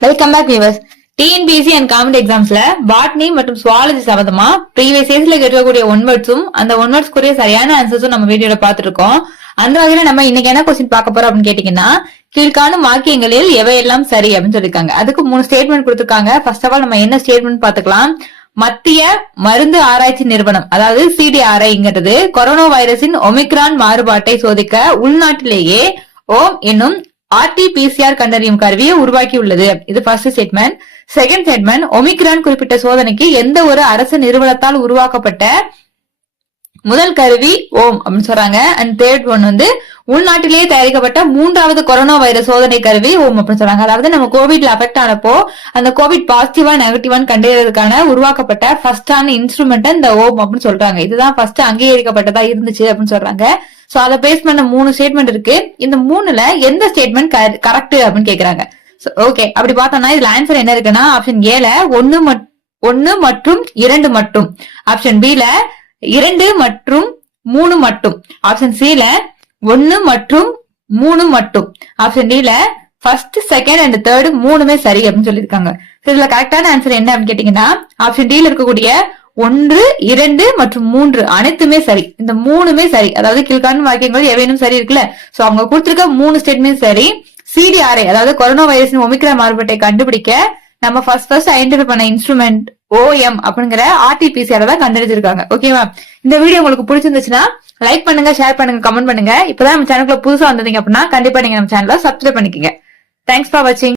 Welcome back viewers TNPSC and common எக்ஸாம்ஸ்ல botany மற்றும் zoology சம்பந்தமா previous இயர்ஸ்ல கேட்கக்கூடிய ஒன் வேர்ட்ஸும் அந்த ஒன் வேர்ட்ஸ்க்குரிய சரியான ஆன்சர்ஸும் நம்ம வீடியோல பார்த்துட்டு இருக்கோம் அந்த வகையில நம்ம இன்னைக்கு என்ன கொஸ்டின் பார்க்க போறோம் அப்படின்னு கேட்டீங்கன்னா கீழ்காணும் வாக்கியங்களில் எவையெல்லாம் சரி அப்படின்னு சொல்லியிருக்காங்க. அதுக்கு மூணு ஸ்டேட்மெண்ட் கொடுத்துருக்காங்க. ஃபர்ஸ்ட் ஆஃப் ஆல் நம்ம என்ன ஸ்டேட்மெண்ட் பார்த்துக்கலாம்? மத்திய மருந்து ஆராய்ச்சி நிறுவனம் அதாவது சிடிஆர்ஐங்கிறது கொரோனா வைரஸின் ஒமிக்ரான் மாறுபாட்டை சோதிக்க உள்நாட்டிலேயே ஓம் என்னும் ஆர்டிபிசிஆர் கண்டறியும் கருவியை உருவாக்கியுள்ளது. இது first statement second statement omicron குறிப்பிட்ட சோதனைக்கு எந்த ஒரு அரசு நிறுவனத்தால் உருவாக்கப்பட்ட முதல் கருவி ஓம் அப்படின்னு சொல்றாங்க. அண்ட் தேர்ட் ஒன் வந்து உள்நாட்டிலேயே தயாரிக்கப்பட்ட மூன்றாவது கொரோனா வைரஸ் சோதனை கருவி ஓம் அப்படின்னு சொல்றாங்க. அதாவது நம்ம கோவிட்ல அஃபெக்ட் ஆனப்போ அந்த கோவிட் பாசிட்டிவா நெகட்டிவான்னு கண்டறியறதுக்கான உருவாக்கப்பட்ட ஃபர்ஸ்டான இன்ஸ்ட்ருமெண்ட் இந்த ஓம் அப்படின்னு சொல்றாங்க. இதுதான் ஃபர்ஸ்ட் அங்கீகரிக்கப்பட்டதா இருந்துச்சு அப்படின்னு சொல்றாங்க. சோ அதை பேஸ் பண்ண மூணு ஸ்டேட்மெண்ட் இருக்கு. இந்த மூணுல எந்த ஸ்டேட்மெண்ட் கரெக்ட் அப்படின்னு கேக்குறாங்க. ஓகே அப்படி பார்த்தோம்னா இதுல ஆன்சர் என்ன இருக்குன்னா ஆப்ஷன் ஏல ஒன்னு மட்- ஒன்னு மற்றும் இரண்டு மட்டும். ஆப்ஷன் பி ல இரண்டு மற்றும் மூணு மட்டும். ஆப்ஷன் சில ஒன்னு மற்றும் மூணு மட்டும். ஆப்ஷன் டில ஃபர்ஸ்ட் செகண்ட் அண்ட் தேர்டு மூணுமே சரி அப்படின்னு சொல்லியிருக்காங்க. இதுல கரெக்டான ஆன்சர் என்ன அப்படின்னு கேட்டீங்கன்னா ஆப்ஷன் டில இருக்கக்கூடிய ஒன்று இரண்டு மற்றும் மூன்று அனைத்துமே சரி. இந்த மூணுமே சரி. அதாவது கீழ்காணும் வாக்கியங்கள் எவையும் சரி இருக்குல்ல. சோ அவங்க கொடுத்திருக்க மூணு ஸ்டேட்மெண்ட் சரி. சிடிஆர்ஐ அதாவது கொரோனா வைரஸ் ஒமிக்ரா மாறுபாட்டை கண்டுபிடிக்க நம்ம ஃபர்ஸ்ட் ஃபர்ஸ்ட் ஐடென்டிஃபை பண்ண இன்ஸ்ட்ருமெண்ட் ஓஎம் அப்படிங்கிற ஆர்டிபிசிஆர் தான் கண்டறிஞ்சிருக்காங்க ஓகேவா இந்த வீடியோ உங்களுக்கு பிடிச்சிருந்துச்சுன்னா லைக் பண்ணுங்க ஷேர் பண்ணுங்க கமெண்ட் பண்ணுங்க. இப்பதான் நம்ம சேனலுக்குள்ள புதுசா வந்தீங்க அப்படின்னா கண்டிப்பா நீங்க நம்ம சேனலை சப்ஸ்கிரைப் பண்ணிக்கங்க. தேங்க்ஸ் ஃபார் வாட்சிங்